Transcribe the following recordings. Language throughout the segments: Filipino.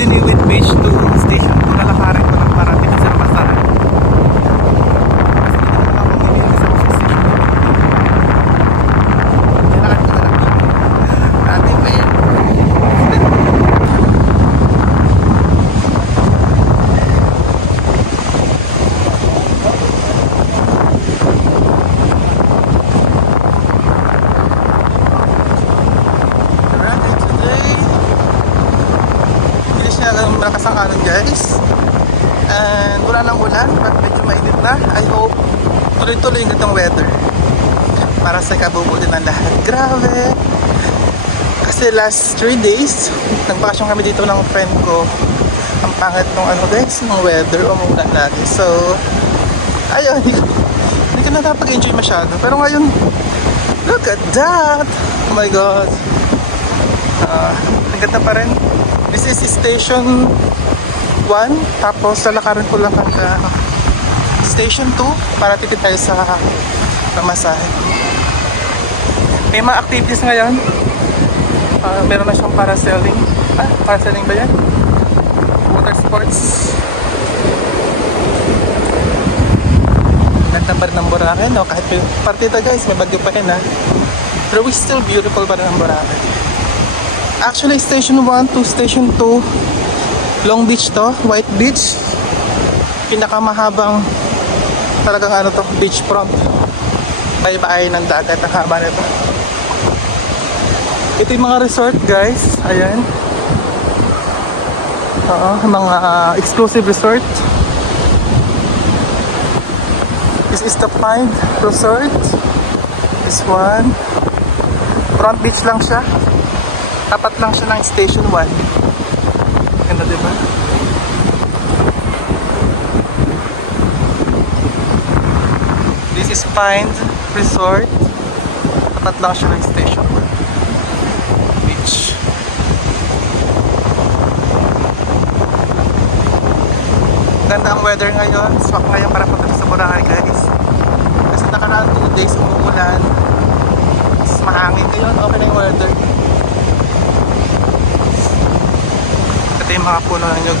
Diliwit Beach to Station 2. Lalakarin ko lang para dito sa Masahe. Malakas ang alon guys, and wala nang ulan but medyo mainit na. I hope tuloy-tuloy na itong weather para sa kabubuti ng lahat. Grabe, kasi last 3 days nagbakasyon kami dito ng friend ko. Ang pangit nung ano guys, ng weather, umulan lagi. So ayun, hindi ko na napag-enjoy masyado, pero ngayon look at that, oh my god, ang ganda pa rin. This is Station 1, tapos lalakarin ko lang hanggang Station 2 para tipid tayo sa pamasahe. May mga activities ngayon. Meron na siyang parasailing. Parasailing ba yan? Water sports. Ganda pa rin ng Boracay, no? Kahit may partida guys, may bagyo pa rin ha. Pero we still beautiful pa rin ang Boracay. Actually, Station 1 to Station 2, Long Beach to, White Beach. Pinakamahabang talagang ano to, beach front. Baybay ng dagat, ang haba nito. Ito yung mga resort guys, ayan. Mga exclusive resort. This is the Pine Resort. This one. Front beach lang siya. Tapat lang siya ng Station 1. Ganda diba? This is Pine Resort. Tapat lang siya ng Station 1 Beach. Ganda ang weather ngayon. Swak ngayon para punta sa Boracay guys. Kasi nakaraan 2 days umuulan. Mas mahangin ngayon. Okay na yung weather. Ito yung mga puno ng nyug.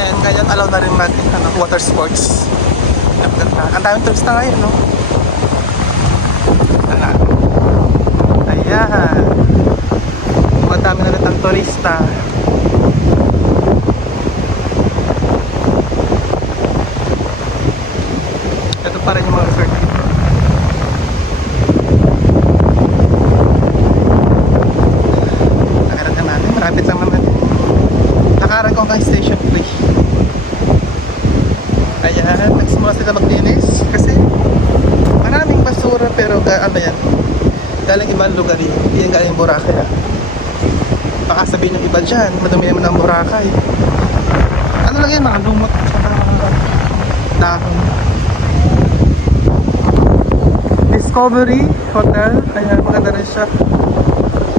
And ngayon allow na rin mag water sports. Ang daming turista ngayon, no? Ayan, mga dami na natang turista. Ito pa rin yung mga resort. Malapit lang naman. Nakaran ko hanggang Station 3. Ayan, nagsimula sila maglinis kasi maraming basura, pero ano yan, galing ibang lugar yun, hindi yan galing Boracay. Baka sabihin ng iba dyan, madumi naman ang Boracay. Ano lang yan, mga lumot at mga dahon. Discovery Hotel, ayan, maganda rin siya.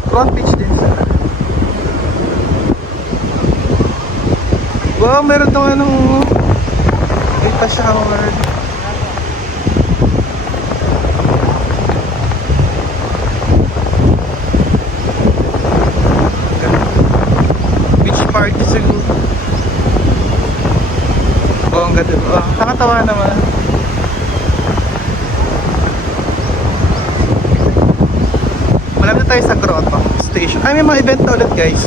Front beach din siya. Wow, meron tong anong may pa-shower. Beach party siguro. Oh, ang ganda. Oh, nakakatawa naman. Malapit na tayo sa Grotto Station. Ay, may mga event na ulit guys.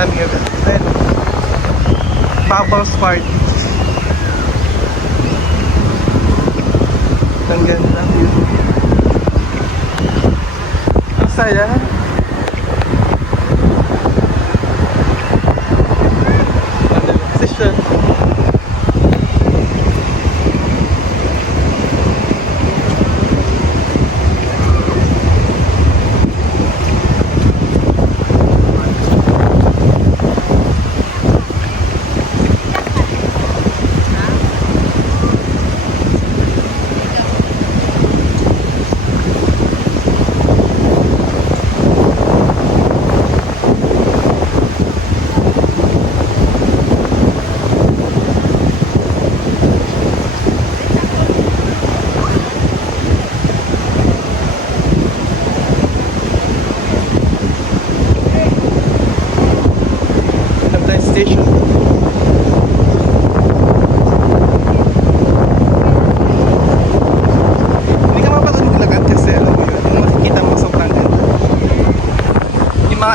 Naming event. Ayan. Bubbles party. Ang ganda. Ang saya. Session.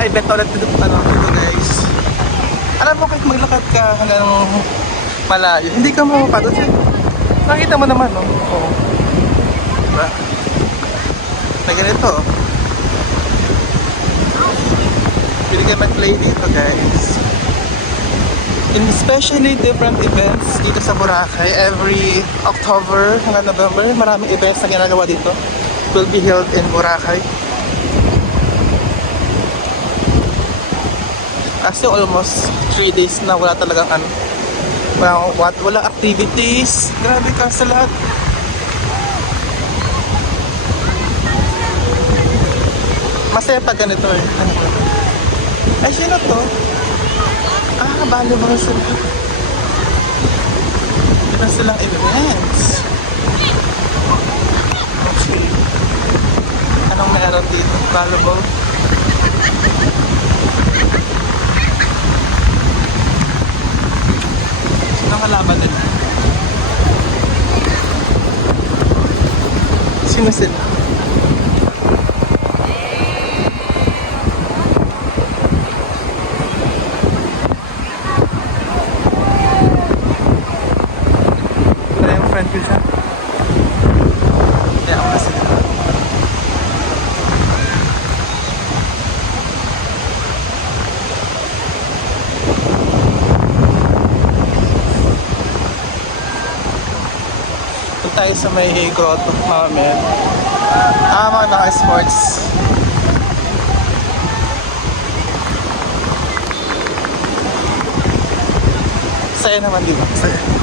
event ulit dito, dito guys. Alam mo, kahit maglakad ka hanggang malayo, hindi ka mapapagod. Nakita mo naman, no? Oo. Diba? Na ganito. Pwede ka mag-play dito, guys. In especially different events dito sa Boracay, every October hanggang November, maraming events na ginagawa dito will be held in Boracay. Kasi almost 3 days na wala talagang wala activities. Grabe ka sa lahat. Masaya pag ganito eh. Ay, sino to? Ah, volleyball sila. Iba silang events. Okay. Anong meron dito? Volleyball? Sinong kalaban nila? Sino sila? Friend ko siya. Kaya ako kasi dito. Doon tayo sa may grotto, Mama. Mga naka-sports. Saya naman, di ba? Saya.